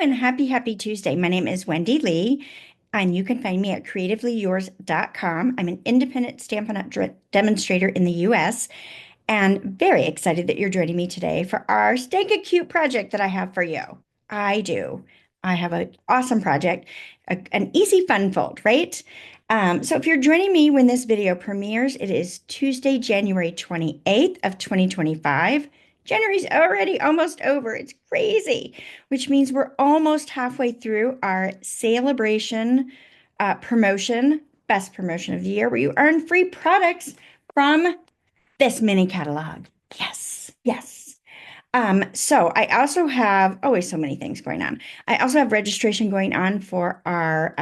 And happy Tuesday. My name is Wendy Lee, and you can find me at creativeleeyours.com. I'm an independent Stampin' Up! Demonstrator in the US, and very excited that you're joining me today for our Stinkin' Cute project that I have for you. I do. I have an awesome project, an easy fun fold, right? So if you're joining me when this video premieres, it is Tuesday, January 28th of 2025. January's already almost over. It's crazy, which means we're almost halfway through our celebration promotion, best promotion of the year, where you earn free products from this mini catalog. Yes, yes. So I also have always so many things going on. I also have registration going on for our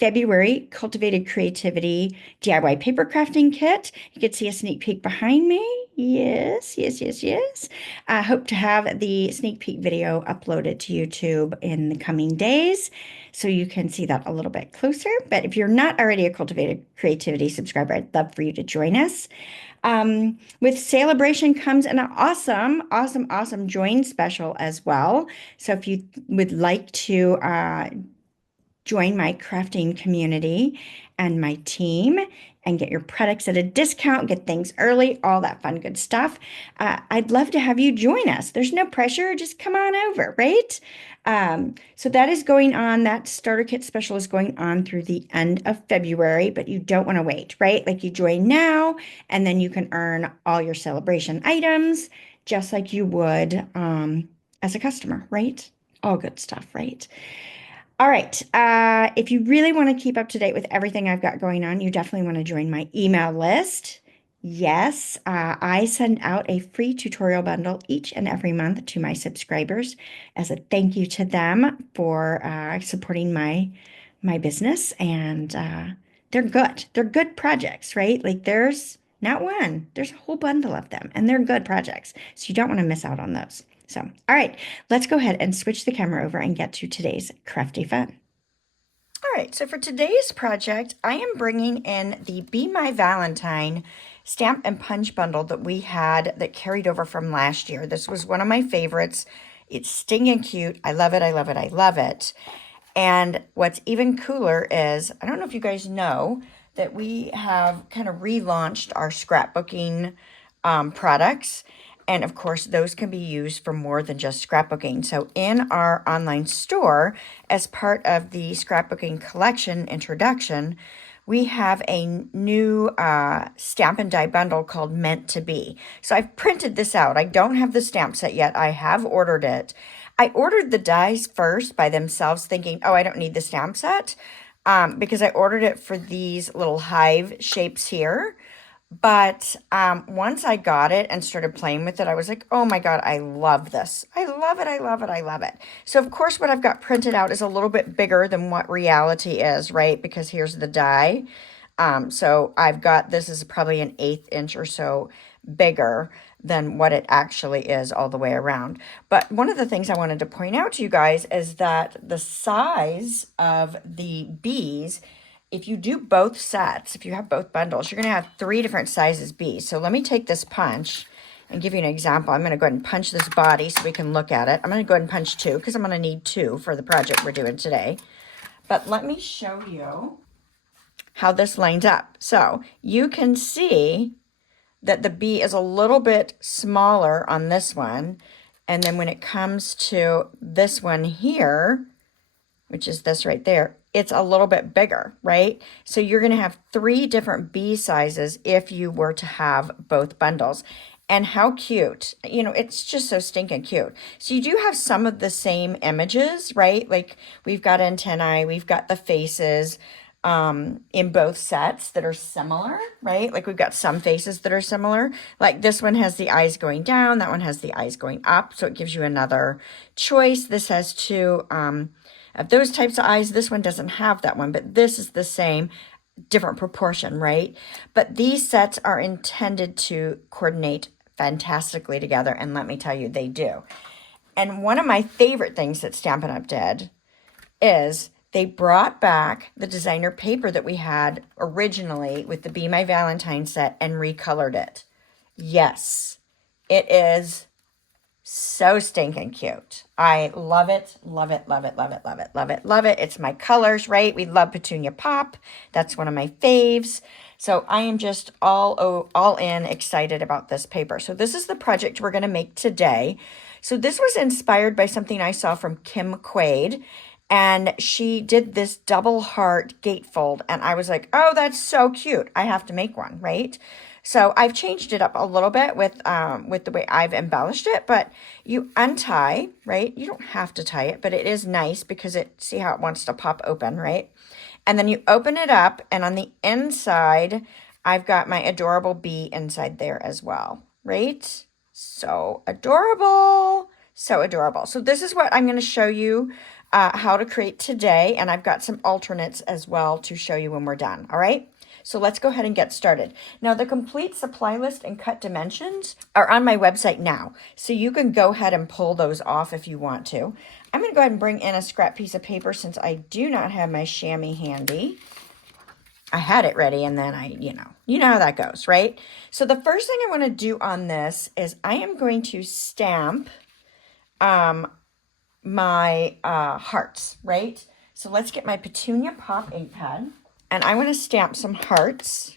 February Cultivated Creativity DIY paper crafting kit. You can see a sneak peek behind me. Yes, yes, yes, yes. I hope to have the sneak peek video uploaded to YouTube in the coming days so you can see that a little bit closer. But if you're not already a Cultivated Creativity subscriber, I'd love for you to join us. With celebration comes an awesome join special as well. So if you would like to join my crafting community and my team and get your products at a discount, get things early, all that fun, good stuff. I'd love to have you join us. There's no pressure. Just come on over, right? So that is going on. That starter kit special is going on through the end of February, but you don't want to wait, right? Like you join now, and then you can earn all your celebration items just like you would as a customer, right? All good stuff, right? All right. If you really want to keep up to date with everything I've got going on, you definitely want to join my email list. Yes, I send out a free tutorial bundle each and every month to my subscribers as a thank you to them for supporting my business. And they're good. They're good projects, right? Like there's not one, there's a whole bundle of them, and they're good projects. So you don't want to miss out on those. So, all right, let's go ahead and switch the camera over and get to today's crafty fun. All right, so for today's project, I am bringing in the Be My Valentine stamp and punch bundle that we had that carried over from last year. This was one of my favorites. It's stinking cute. I love it, I love it, I love it. And what's even cooler is, I don't know if you guys know, that we have kind of relaunched our scrapbooking products. And of course, those can be used for more than just scrapbooking. So in our online store, as part of the scrapbooking collection introduction, we have a new stamp and die bundle called Meant to Be. So I've printed this out. I don't have the stamp set yet. I have ordered it. I ordered the dies first by themselves thinking, oh, I don't need the stamp set because I ordered it for these little hive shapes here. But once I got it and started playing with it, I was like, oh my God, I love this. I love it, I love it, I love it. So of course what I've got printed out is a little bit bigger than what reality is, right? Because here's the die. So I've got, this is probably an 1/8 inch or so bigger than what it actually is all the way around. But one of the things I wanted to point out to you guys is that the size of the bees, if you do both sets, if you have both bundles, you're going to have 3 different sizes bees. So let me take this punch and give you an example. I'm going to go ahead and punch this body so we can look at it. I'm going to go ahead and punch 2 because I'm going to need 2 for the project we're doing today. But let me show you how this lines up. So you can see that the bee is a little bit smaller on this one. And then when it comes to this one here, which is this right there, it's a little bit bigger, right? So you're going to have 3 different bee sizes if you were to have both bundles. And how cute. You know, it's just so stinking cute. So you do have some of the same images, right? Like we've got antennae, we've got the faces in both sets that are similar, right? Like we've got some faces that are similar. Like this one has the eyes going down, that one has the eyes going up. So it gives you another choice. This has 2 of those types of eyes. This one doesn't have that one, but this is the same, different proportion, right? But these sets are intended to coordinate fantastically together, and let me tell you, they do. And one of my favorite things that Stampin' Up! Did is they brought back the designer paper that we had originally with the Be My Valentine set and recolored it. Yes, it is So stinking cute. I love it, love it, love it, love it, love it, love it, love it. It's my colors, right? We love Petunia Pop. That's one of my faves. So I am just all in excited about this paper. So this is the project we're going to make today. So this was inspired by something I saw from Kim Quaid. And she did this double heart gatefold. And I was like, oh, that's so cute. I have to make one, right? So I've changed it up a little bit with the way I've embellished it, but you untie, right? You don't have to tie it, but it is nice because see how it wants to pop open, right? And then you open it up, and on the inside, I've got my adorable bee inside there as well, right? So adorable, so adorable. So this is what I'm going to show you how to create today, and I've got some alternates as well to show you when we're done, all right? So let's go ahead and get started. Now, the complete supply list and cut dimensions are on my website now. So you can go ahead and pull those off if you want to. I'm going to go ahead and bring in a scrap piece of paper since I do not have my chamois handy. I had it ready and then you know how that goes, right? So the first thing I want to do on this is I am going to stamp my hearts, right? So let's get my Petunia Pop ink pad. And I want to stamp some hearts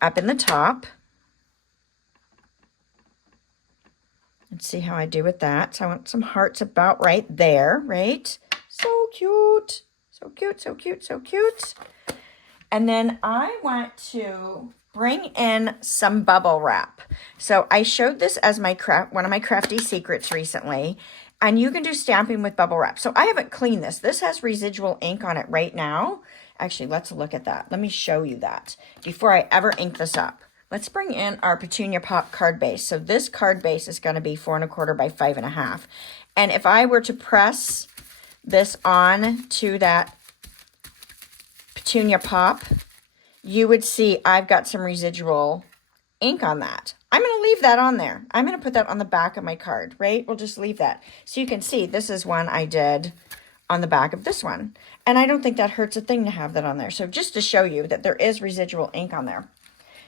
up in the top. Let's see how I do with that. So I want some hearts about right there, right? So cute. So cute, so cute, so cute. And then I want to bring in some bubble wrap. So I showed this as one of my crafty secrets recently. And you can do stamping with bubble wrap. So I haven't cleaned this. This has residual ink on it right now. Actually, let's look at that. Let me show you that before I ever ink this up. Let's bring in our Petunia Pop card base. So this card base is going to be 4 1/4 by 5 1/2. And if I were to press this on to that Petunia Pop, you would see I've got some residual ink on that. I'm going to leave that on there. I'm going to put that on the back of my card, right? We'll just leave that. So you can see this is one I did on the back of this one. And I don't think that hurts a thing to have that on there. So just to show you that there is residual ink on there.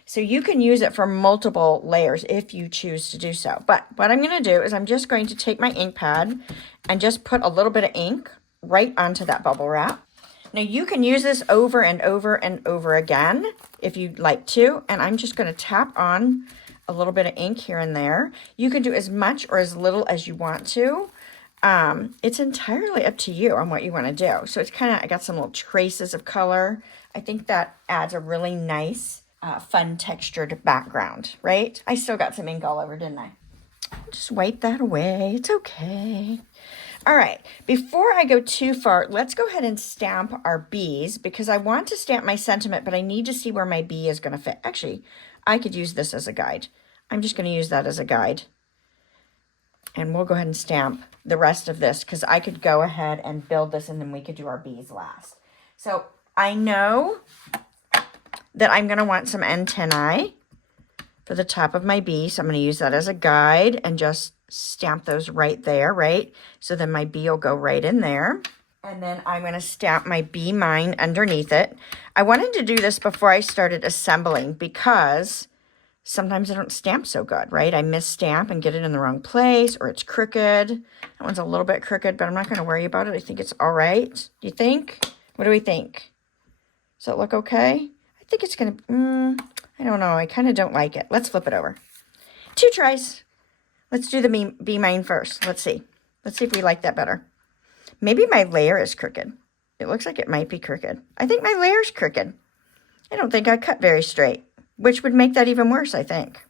So you can use it for multiple layers if you choose to do so. But what I'm going to do is I'm just going to take my ink pad and just put a little bit of ink right onto that bubble wrap. Now you can use this over and over and over again if you'd like to. And I'm just going to tap on a little bit of ink here and there. You can do as much or as little as you want to. It's entirely up to you on what you want to do. So it's I got some little traces of color. I think that adds a really nice, fun textured background, right? I still got some ink all over, didn't I? Just wipe that away. It's okay. All right. Before I go too far, let's go ahead and stamp our bees because I want to stamp my sentiment, but I need to see where my bee is going to fit. Actually, I could use this as a guide. I'm just going to use that as a guide. And we'll go ahead and stamp the rest of this because I could go ahead and build this and then we could do our bees last. So I know that I'm going to want some antennae for the top of my bee. So I'm going to use that as a guide and just stamp those right there, right? So then my bee will go right in there. And then I'm going to stamp my bee mine underneath it. I wanted to do this before I started assembling because sometimes I don't stamp so good, right? I misstamp and get it in the wrong place or it's crooked. That one's a little bit crooked, but I'm not going to worry about it. I think it's all right. Do you think? What do we think? Does it look okay? I think it's going to, I don't know. I kind of don't like it. Let's flip it over. 2 tries. Let's do the bee mine first. Let's see. Let's see if we like that better. Maybe my layer is crooked. It looks like it might be crooked. I think my layer's crooked. I don't think I cut very straight, which would make that even worse, I think.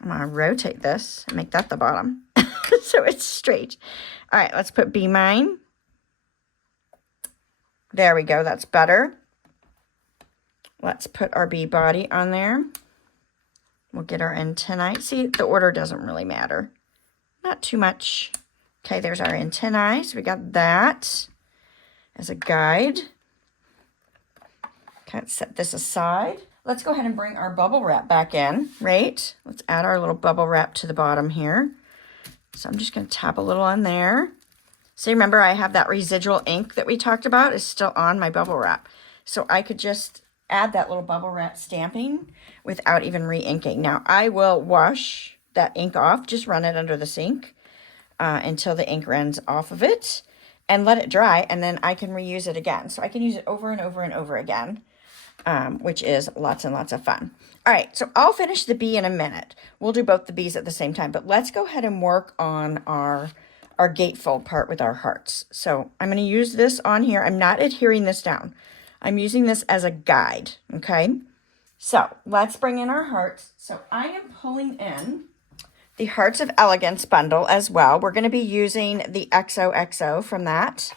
I'm going to rotate this and make that the bottom so it's straight. All right, let's put bee mine. There we go. That's better. Let's put our bee body on there. We'll get our antennae. See, the order doesn't really matter. Not too much. Okay, there's our antennae. So we got that as a guide. Okay, let's set this aside. Let's go ahead and bring our bubble wrap back in, right? Let's add our little bubble wrap to the bottom here. So I'm just going to tap a little on there. So remember, I have that residual ink that we talked about is still on my bubble wrap. So I could just add that little bubble wrap stamping without even re-inking. Now, I will wash that ink off, just run it under the sink until the ink runs off of it and let it dry, and then I can reuse it again. So I can use it over and over and over again, which is lots and lots of fun. All right, so I'll finish the bee in a minute. We'll do both the bees at the same time, but let's go ahead and work on our gatefold part with our hearts. So I'm going to use this on here. I'm not adhering this down. I'm using this as a guide, okay? So let's bring in our hearts. So I am pulling in the Hearts of Elegance bundle as well. We're going to be using the XOXO from that.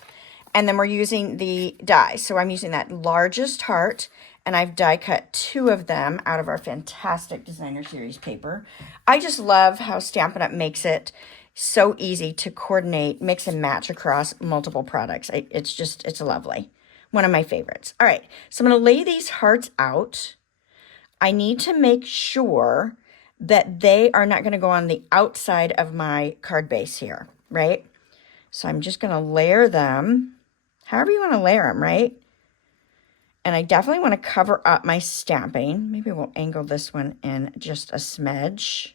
And then we're using the die. So I'm using that largest heart, and I've die cut 2 of them out of our fantastic designer series paper. I just love how Stampin' Up! Makes it so easy to coordinate, mix and match across multiple products. It's lovely. One of my favorites. All right, so I'm going to lay these hearts out. I need to make sure that they are not going to go on the outside of my card base here, right? So I'm just going to layer them however you want to layer them, right? And I definitely want to cover up my stamping. Maybe we'll angle this one in just a smidge.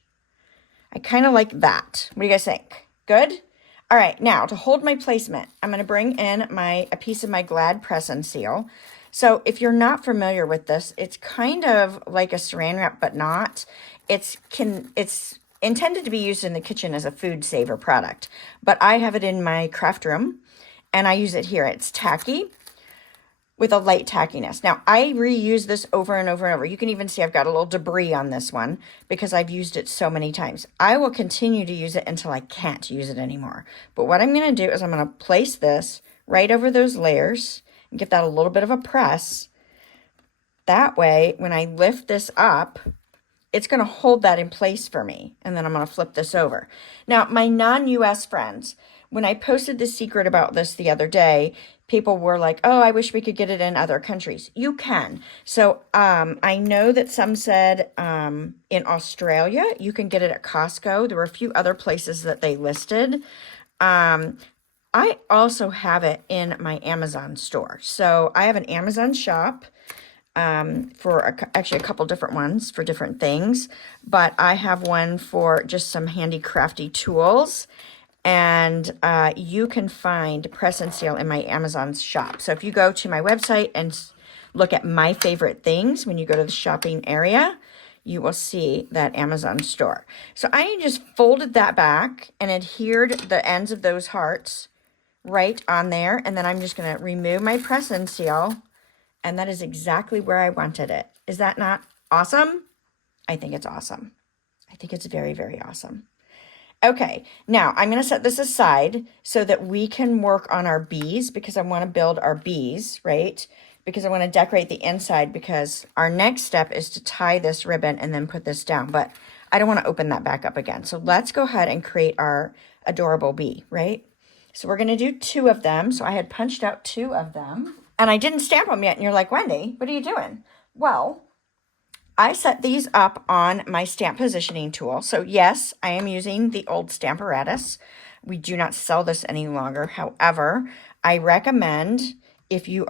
I kind of like that. What do you guys think? Good? All right, now to hold my placement, I'm going to bring in a piece of my Glad Press and Seal. So if you're not familiar with this, it's kind of like a saran wrap, but not. It's intended to be used in the kitchen as a food saver product, but I have it in my craft room, and I use it here. It's tacky with a light tackiness. Now, I reuse this over and over and over. You can even see I've got a little debris on this one because I've used it so many times. I will continue to use it until I can't use it anymore. But what I'm going to do is I'm going to place this right over those layers and give that a little bit of a press. That way, when I lift this up, it's going to hold that in place for me. And then I'm going to flip this over. Now, my non-US friends, when I posted the secret about this the other day, people were like, oh, I wish we could get it in other countries. You can. So I know that some said in Australia, you can get it at Costco. There were a few other places that they listed. I also have it in my Amazon store. So I have an Amazon shop for actually a couple different ones for different things. But I have one for just some handy crafty tools. And you can find Press and Seal in my Amazon shop. So if you go to my website and look at my favorite things, when you go to the shopping area, you will see that Amazon store. So I just folded that back and adhered the ends of those hearts right on there. And then I'm just going to remove my Press and Seal. And that is exactly where I wanted it. Is that not awesome? I think it's awesome. I think it's very, very awesome. Okay, now I'm going to set this aside so that we can work on our bees because I want to build our bees, right? Because I want to decorate the inside because our next step is to tie this ribbon and then put this down. But I don't want to open that back up again. So let's go ahead and create our adorable bee, right? So we're going to do 2 of them. So I had punched out 2 of them and I didn't stamp them yet. And you're like, Wendy, what are you doing? Well, I set these up on my stamp positioning tool. So yes, I am using the old Stamparatus. We do not sell this any longer. However, I recommend if you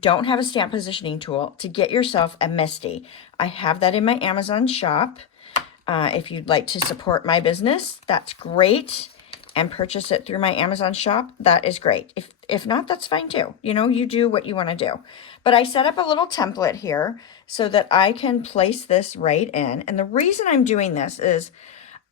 don't have a stamp positioning tool to get yourself a Misty. I have that in my Amazon shop. If you'd like to support my business, that's great. And purchase it through my Amazon shop, that is great. If not, that's fine too. You know, you do what you want to do. But I set up a little template here so that I can place this right in. And the reason I'm doing this is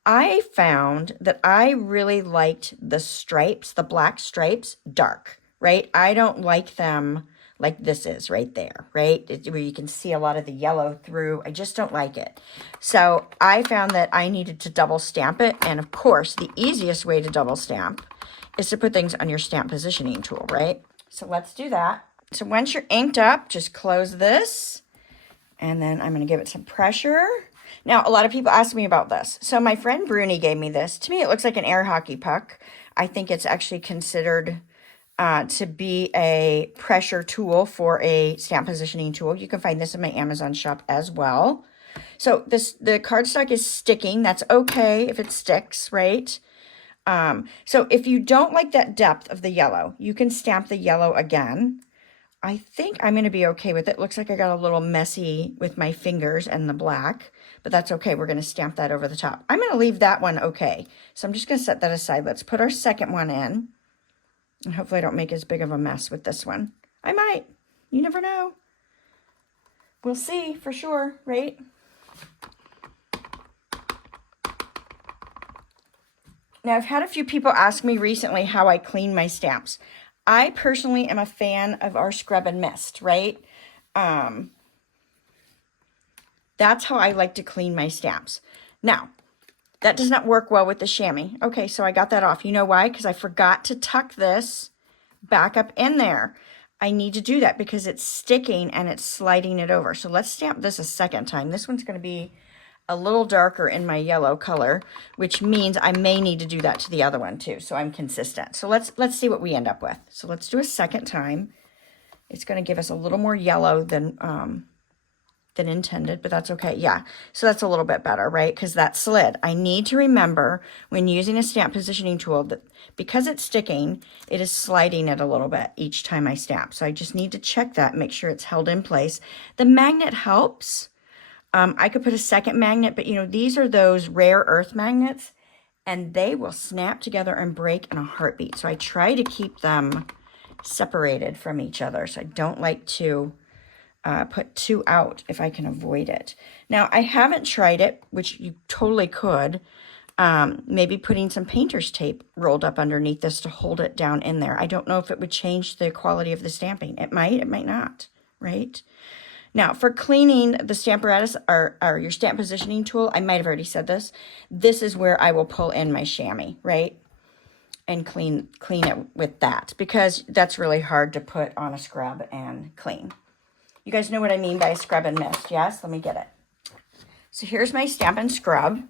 I found that I really liked the stripes, the black stripes, dark, right? I don't like them like this is right there, right? Where you can see a lot of the yellow through. I just don't like it. So I found that I needed to double stamp it. And of course, the easiest way to double stamp is to put things on your stamp positioning tool, right? So let's do that. So once you're inked up, just close this. And then I'm going to give it some pressure. Now, a lot of people ask me about this. So my friend Bruni gave me this. To me, it looks like an air hockey puck. I think it's actually considered to be a pressure tool for a stamp positioning tool. You can find this in my Amazon shop as well. So the cardstock is sticking. That's okay if it sticks, right? So if you don't like that depth of the yellow, you can stamp the yellow again. I think I'm going to be okay with it. Looks like I got a little messy with my fingers and the black, but that's okay. We're going to stamp that over the top. I'm going to leave that one okay. So I'm just going to set that aside. Let's put our second one in. And hopefully I don't make as big of a mess with this one. I might. You never know. We'll see for sure, right? Now, I've had a few people ask me recently how I clean my stamps. I personally am a fan of our scrub and mist, right? That's how I like to clean my stamps. Now, that does not work well with the chamois. Okay, so I got that off. You know why? Because I forgot to tuck this back up in there. I need to do that because it's sticking and it's sliding it over. So let's stamp this a second time. This one's going to be a little darker in my yellow color, which means I may need to do that to the other one too, so I'm consistent. So let's see what we end up with. So let's do a second time. It's going to give us a little more yellow than intended, but that's okay. Yeah, so that's a little bit better, right? Because that slid. I need to remember when using a stamp positioning tool that because it's sticking, it is sliding it a little bit each time I stamp. So I just need to check that, make sure it's held in place. The magnet helps. I could put a second magnet, but you know, these are those rare earth magnets and they will snap together and break in a heartbeat. So I try to keep them separated from each other. So I don't like to put two out if I can avoid it. Now, I haven't tried it, which you totally could. Maybe putting some painter's tape rolled up underneath this to hold it down in there. I don't know if it would change the quality of the stamping. It might not, right? Now, for cleaning the Stamparatus or your stamp positioning tool, I might have already said this. This is where I will pull in my chamois, right? And clean it with that because that's really hard to put on a scrub and clean. You guys know what I mean by scrub and mist, yes? Let me get it. So here's my stamp and scrub.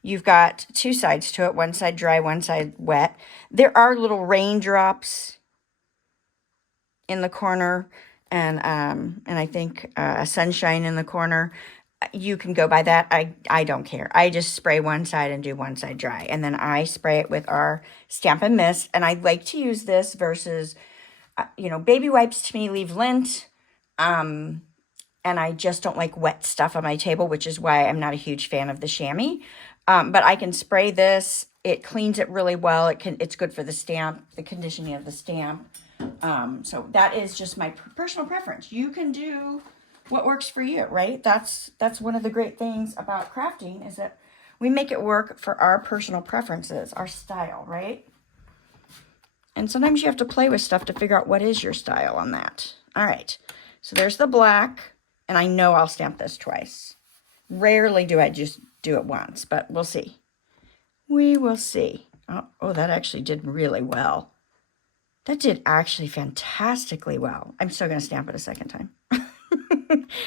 You've got two sides to it, one side dry, one side wet. There are little raindrops in the corner and I think sunshine in the corner. You can go by that. I don't care. I just spray one side and do one side dry. And then I spray it with our Stamp and Mist. And I like to use this versus, you know, baby wipes to me leave lint. And I just don't like wet stuff on my table, which is why I'm not a huge fan of the chamois. But I can spray this. It cleans it really well. It's good for the stamp, the conditioning of the stamp. So that is just my personal preference. You can do what works for you, right? That's one of the great things about crafting is that we make it work for our personal preferences, our style, right? And sometimes you have to play with stuff to figure out what is your style on that. All right, so there's the black, and I know I'll stamp this twice. Rarely do I just do it once, but we'll see. We will see. Oh, that actually did really well. That did actually fantastically well. I'm still going to stamp it a second time.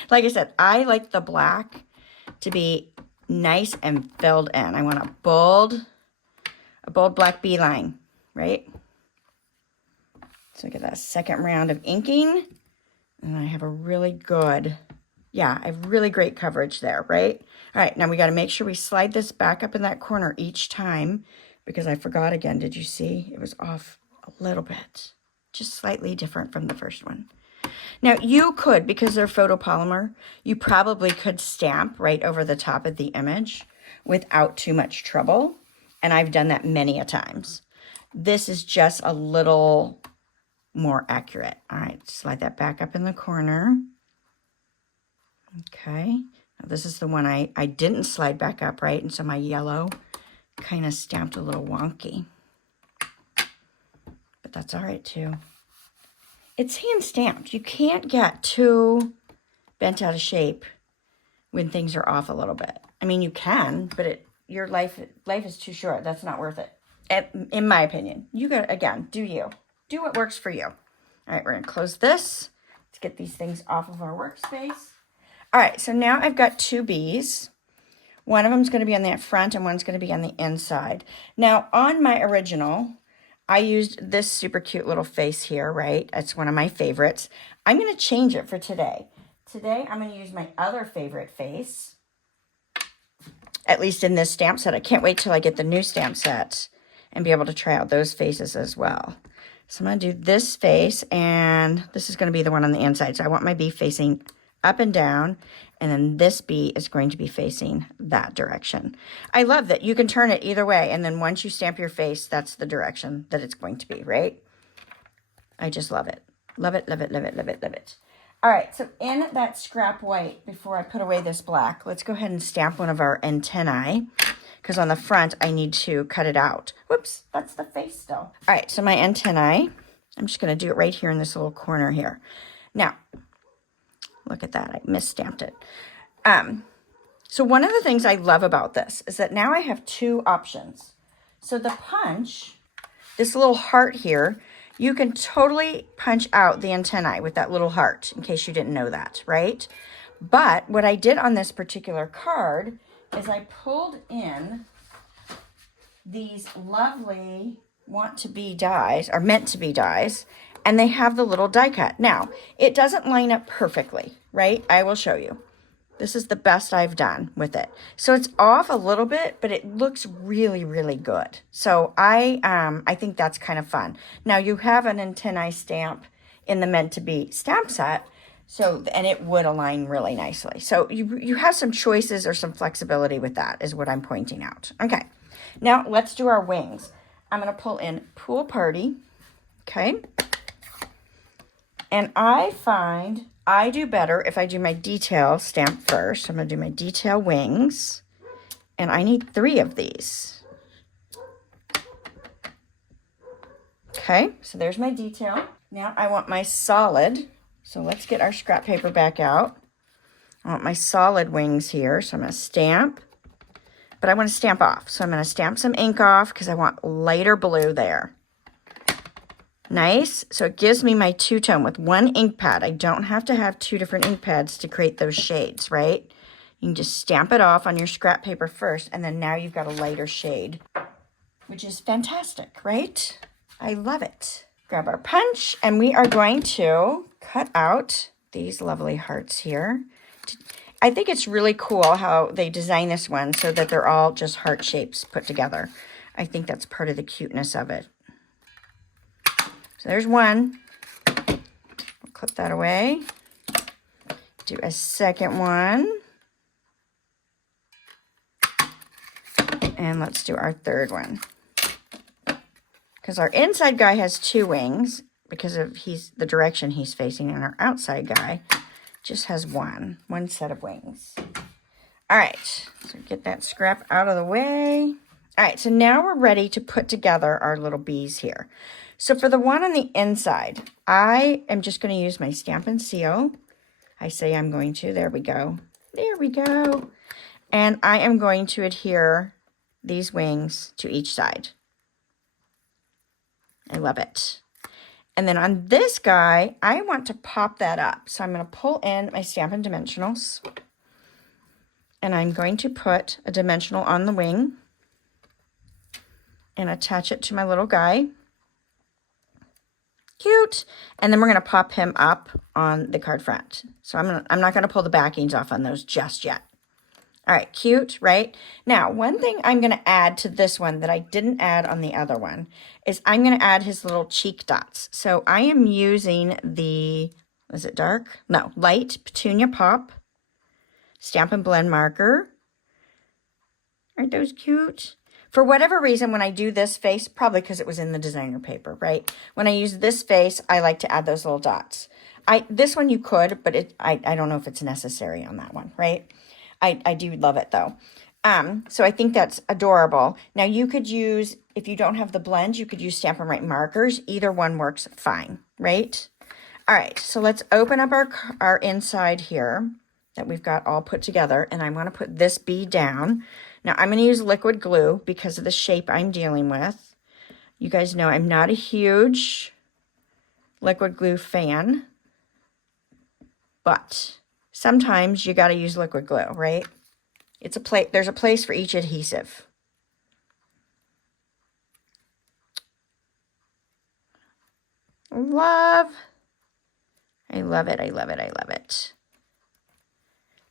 Like I said, I like the black to be nice and filled in. I want a bold black beeline, right? So I get that second round of inking, and I have a really good, yeah, I have really great coverage there, right? All right, now we got to make sure we slide this back up in that corner each time because I forgot again. Did you see? It was off a little bit, just slightly different from the first one. Now you could, because they're photopolymer, you probably could stamp right over the top of the image without too much trouble. And I've done that many a times. This is just a little more accurate. All right, slide that back up in the corner. Okay, now this is the one I didn't slide back up, right? And so my yellow kind of stamped a little wonky. But that's all right too. It's hand stamped. You can't get too bent out of shape when things are off a little bit. I mean, you can, but your life is too short. That's not worth it, in my opinion. You got, again, do you. Do what works for you. All right, we're going to close this. Let's get these things off of our workspace. All right, so now I've got two bees. One of them is going to be on the front and one's going to be on the inside. Now, on my original, I used this super cute little face here, right? It's one of my favorites. I'm going to change it for today. Today, I'm going to use my other favorite face, at least in this stamp set. I can't wait till I get the new stamp set and be able to try out those faces as well. So I'm going to do this face, and this is going to be the one on the inside. So I want my bee facing up and down, and then this bee is going to be facing that direction. I love that you can turn it either way, and then once you stamp your face, that's the direction that it's going to be, right? I just love it. Love it, love it, love it, love it, love it. All right, so in that scrap white, before I put away this black, let's go ahead and stamp one of our antennae, because on the front, I need to cut it out. Whoops, that's the face still. All right, so my antennae, I'm just going to do it right here in this little corner here. Now, look at that. I misstamped it. So one of the things I love about this is that now I have two options. So the punch, this little heart here, you can totally punch out the antennae with that little heart, in case you didn't know that, right? But what I did on this particular card is I pulled in these lovely want-to-be dies, or meant-to-be dies, and they have the little die cut. Now, it doesn't line up perfectly, right? I will show you. This is the best I've done with it. So it's off a little bit, but it looks really, really good. So I think that's kind of fun. Now, you have an antennae stamp in the meant-to-be stamp set, so, and it would align really nicely. So you have some choices or some flexibility with that is what I'm pointing out. Okay, now let's do our wings. I'm going to pull in Pool Party, okay? And I find I do better if I do my detail stamp first. I'm going to do my detail wings, and I need 3 of these. Okay, so there's my detail. Now I want my solid. So let's get our scrap paper back out. I want my solid wings here. So I'm going to stamp, but I want to stamp off. So I'm going to stamp some ink off because I want lighter blue there. Nice. So it gives me my two-tone with one ink pad. I don't have to have 2 different ink pads to create those shades, right? You can just stamp it off on your scrap paper first, and then now you've got a lighter shade, which is fantastic, right? I love it. Grab our punch, and we are going to cut out these lovely hearts here. I think it's really cool how they design this one so that they're all just heart shapes put together. I think that's part of the cuteness of it. So there's one. We'll clip that away. Do a second one. And let's do our third one. Because our inside guy has 2 wings because of the direction he's facing, and our outside guy just has one set of wings. All right, so get that scrap out of the way. All right, so now we're ready to put together our little bees here. So for the one on the inside, I am just going to use my Stampin' Seal. I say I'm going to. There we go. There we go. And I am going to adhere these wings to each side. I love it. And then on this guy, I want to pop that up. So I'm going to pull in my Stampin' Dimensionals. And I'm going to put a dimensional on the wing and attach it to my little guy. Cute. And then we're going to pop him up on the card front. So I'm not going to pull the backings off on those just yet. All right, cute, right? Now, one thing I'm going to add to this one that I didn't add on the other one is I'm going to add his little cheek dots. So I am using the, is it dark? No, light Petunia Pop Stampin' Blend marker. Aren't those cute? For whatever reason, when I do this face, probably because it was in the designer paper, right? When I use this face, I like to add those little dots. This one you could, but I don't know if it's necessary on that one, right? I do love it though. So I think that's adorable. Now you could use, if you don't have the blend, you could use Stampin' Right markers. Either one works fine, right? All right, so let's open up our inside here that we've got all put together, and I want to put this bead down. Now I'm going to use liquid glue because of the shape I'm dealing with. You guys know I'm not a huge liquid glue fan, but sometimes you got to use liquid glue, right? There's a place for each adhesive. I love it. I love it. I love it.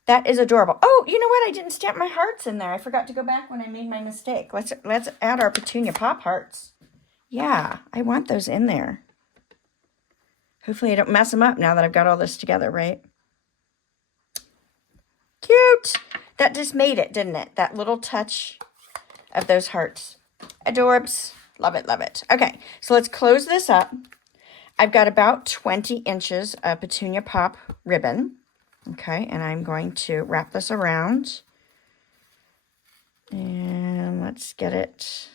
That is adorable. Oh, you know what? I didn't stamp my hearts in there. I forgot to go back when I made my mistake. Let's add our Petunia Pop hearts. Yeah, I want those in there. Hopefully I don't mess them up now that I've got all this together, right? Cute. That just made it, didn't it? That little touch of those hearts. Adorbs. Love it, love it. Okay, so let's close this up. I've got about 20 inches of petunia pop ribbon. Okay, and I'm going to wrap this around. And let's get it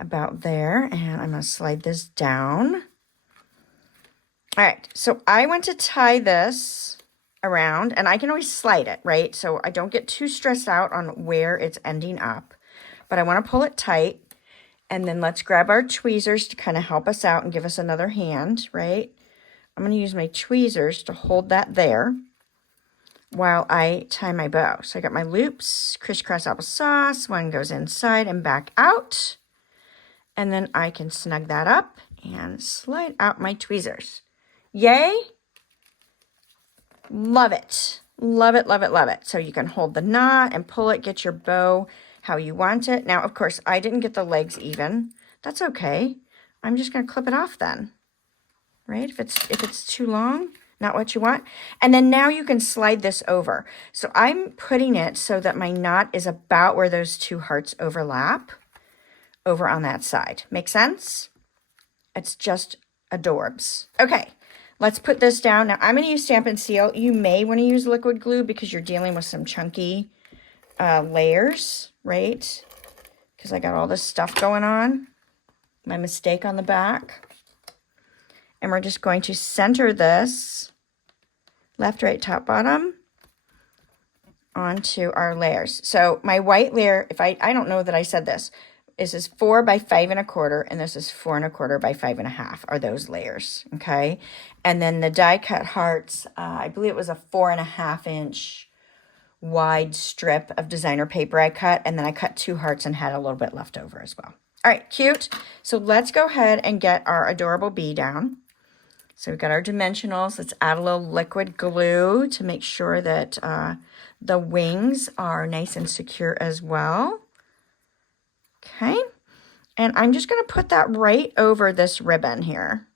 about there. And I'm going to slide this down. All right, so I want to tie this around, and I can always slide it, right? So I don't get too stressed out on where it's ending up, but I want to pull it tight. And then let's grab our tweezers to kind of help us out and give us another hand, right? I'm going to use my tweezers to hold that there while I tie my bow. So I got my loops, crisscross applesauce. One goes inside and back out. And then I can snug that up and slide out my tweezers. Yay! Love it. Love it, love it, love it. So you can hold the knot and pull it, get your bow how you want it. Now, of course, I didn't get the legs even. That's okay. I'm just going to clip it off then, right? If it's too long, not what you want. And then now you can slide this over. So I'm putting it so that my knot is about where those two hearts overlap over on that side. Make sense? It's just adorbs. Okay, let's put this down. Now, I'm going to use Stampin' Seal. You may want to use liquid glue because you're dealing with some chunky layers, right? Because I got all this stuff going on. My mistake on the back. And we're just going to center this left, right, top, bottom onto our layers. So my white layer, if I don't know that I said this is 4 by 5 1/4, and this is 4 1/4 by 5 1/2 are those layers, okay? And then the die cut hearts, I believe it was a 4 1/2 inch wide strip of designer paper I cut, and then I cut 2 hearts and had a little bit left over as well. All right, cute. So let's go ahead and get our adorable bee down. So we've got our dimensionals. Let's add a little liquid glue to make sure that the wings are nice and secure as well. Okay, and I'm just going to put that right over this ribbon here.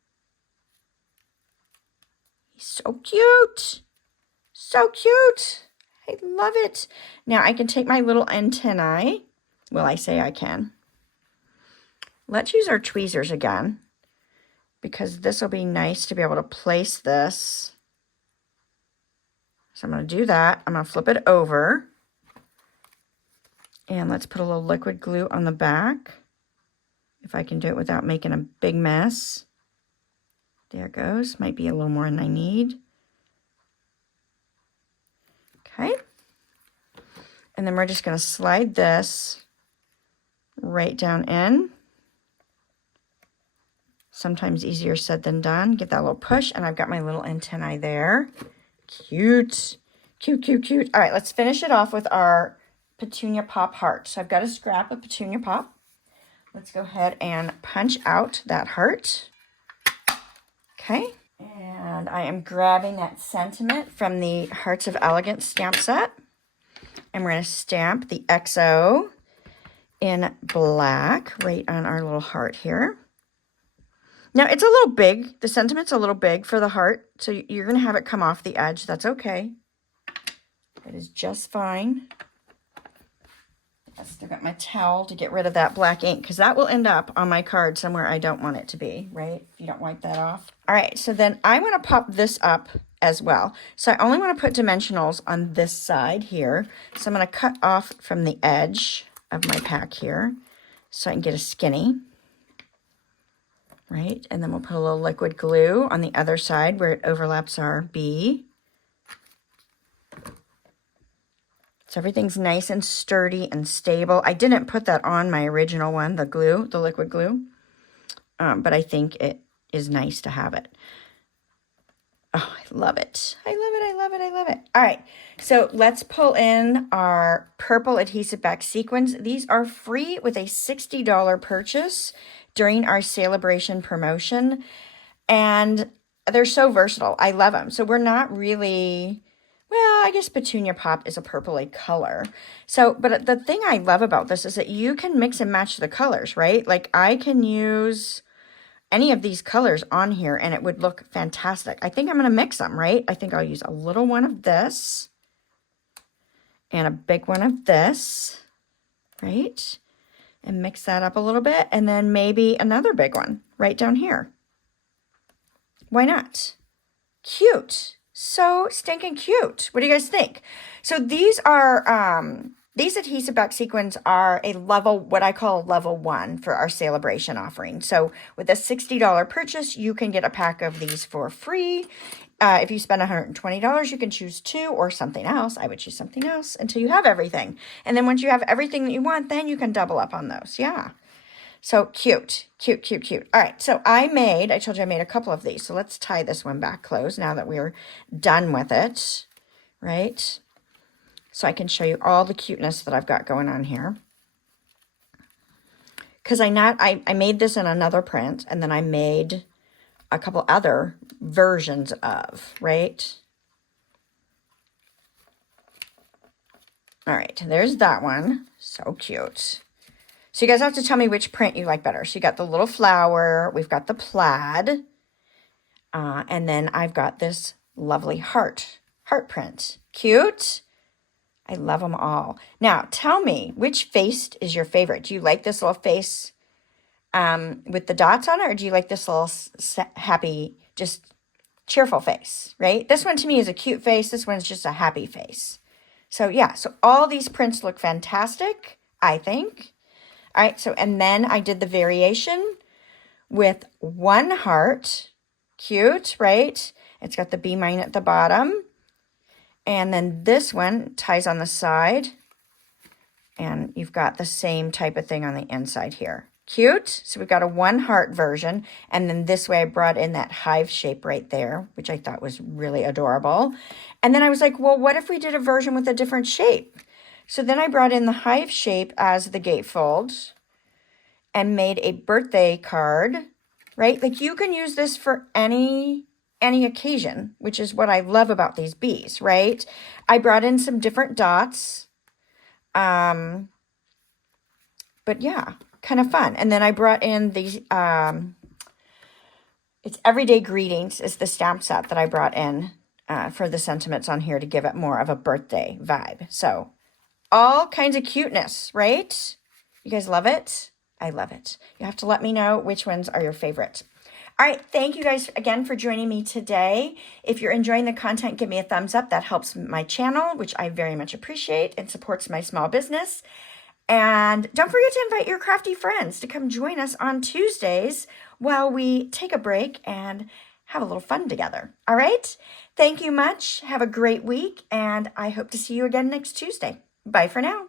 So cute. So cute. I love it. Now I can take my little antennae. Well, I say I can. Let's use our tweezers again, because this will be nice to be able to place this. So I'm going to do that. I'm going to flip it over. And let's put a little liquid glue on the back, if I can do it without making a big mess. There it goes. Might be a little more than I need. Okay. And then we're just going to slide this right down in. Sometimes easier said than done. Give that a little push, and I've got my little antennae there. Cute. Cute, cute, cute. All right, let's finish it off with our petunia pop heart. So I've got a scrap of petunia pop. Let's go ahead and punch out that heart. Okay. And I am grabbing that sentiment from the Hearts of Elegance stamp set. And we're going to stamp the XO in black right on our little heart here. Now, it's a little big. The sentiment's a little big for the heart, so you're going to have it come off the edge. That's okay. That is just fine. I still got my towel to get rid of that black ink, because that will end up on my card somewhere I don't want it to be, right? If you don't wipe that off. All right, so then I want to pop this up as well. So I only want to put dimensionals on this side here. So I'm going to cut off from the edge of my pack here so I can get a skinny. Right, and then we'll put a little liquid glue on the other side where it overlaps our bee. So everything's nice and sturdy and stable. I didn't put that on my original one, the glue, the liquid glue, but I think it is nice to have it. Oh, I love it. I love it, I love it, I love it. All right, so let's pull in our purple adhesive back sequins. These are free with a $60 purchase during our celebration promotion, and they're so versatile. I love them. So we're not really... Well, I guess petunia pop is a purpley color. So, but the thing I love about this is that you can mix and match the colors, right? Like I can use any of these colors on here and it would look fantastic. I think I'm going to mix them, right? I think I'll use a little one of this and a big one of this, right? And mix that up a little bit, and then maybe another big one right down here. Why not? Cute. So stinking cute. What do you guys think? So these are, these adhesive back sequins are a level, what I call level 1 for our celebration offering. So with a $60 purchase, you can get a pack of these for free. If you spend $120, you can choose 2 or something else. I would choose something else until you have everything. And then once you have everything that you want, then you can double up on those. Yeah. So cute, cute, cute, cute. All right, so I told you I made a couple of these. So let's tie this one back closed now that we're done with it, right? So I can show you all the cuteness that I've got going on here. Because I made this in another print, and then I made a couple other versions of, right? All right, there's that one. So cute. So you guys have to tell me which print you like better. So you got the little flower, we've got the plaid, and then I've got this lovely heart print. Cute. I love them all. Now, tell me, which face is your favorite? Do you like this little face with the dots on it, or do you like this little happy, just cheerful face, right? This one to me is a cute face. This one's just a happy face. So yeah, so all these prints look fantastic, I think. All right, so, and then I did the variation with one heart. Cute, right? It's got the B mine at the bottom. And then this one ties on the side. And you've got the same type of thing on the inside here. Cute. So we've got a one heart version. And then this way I brought in that hive shape right there, which I thought was really adorable. And then I was like, well, what if we did a version with a different shape? So then I brought in the hive shape as the gatefold and made a birthday card, right? Like you can use this for any occasion, which is what I love about these bees, right? I brought in some different dots. But yeah, kind of fun. And then I brought in these, it's Everyday Greetings is the stamp set that I brought in for the sentiments on here to give it more of a birthday vibe. So all kinds of cuteness, right? You guys love it? I love it. You have to let me know which ones are your favorite. All right, thank you guys again for joining me today. If you're enjoying the content, give me a thumbs up. That helps my channel, which I very much appreciate, and supports my small business. And don't forget to invite your crafty friends to come join us on Tuesdays while we take a break and have a little fun together. All right? Thank you much. Have a great week, and I hope to see you again next Tuesday. Bye for now.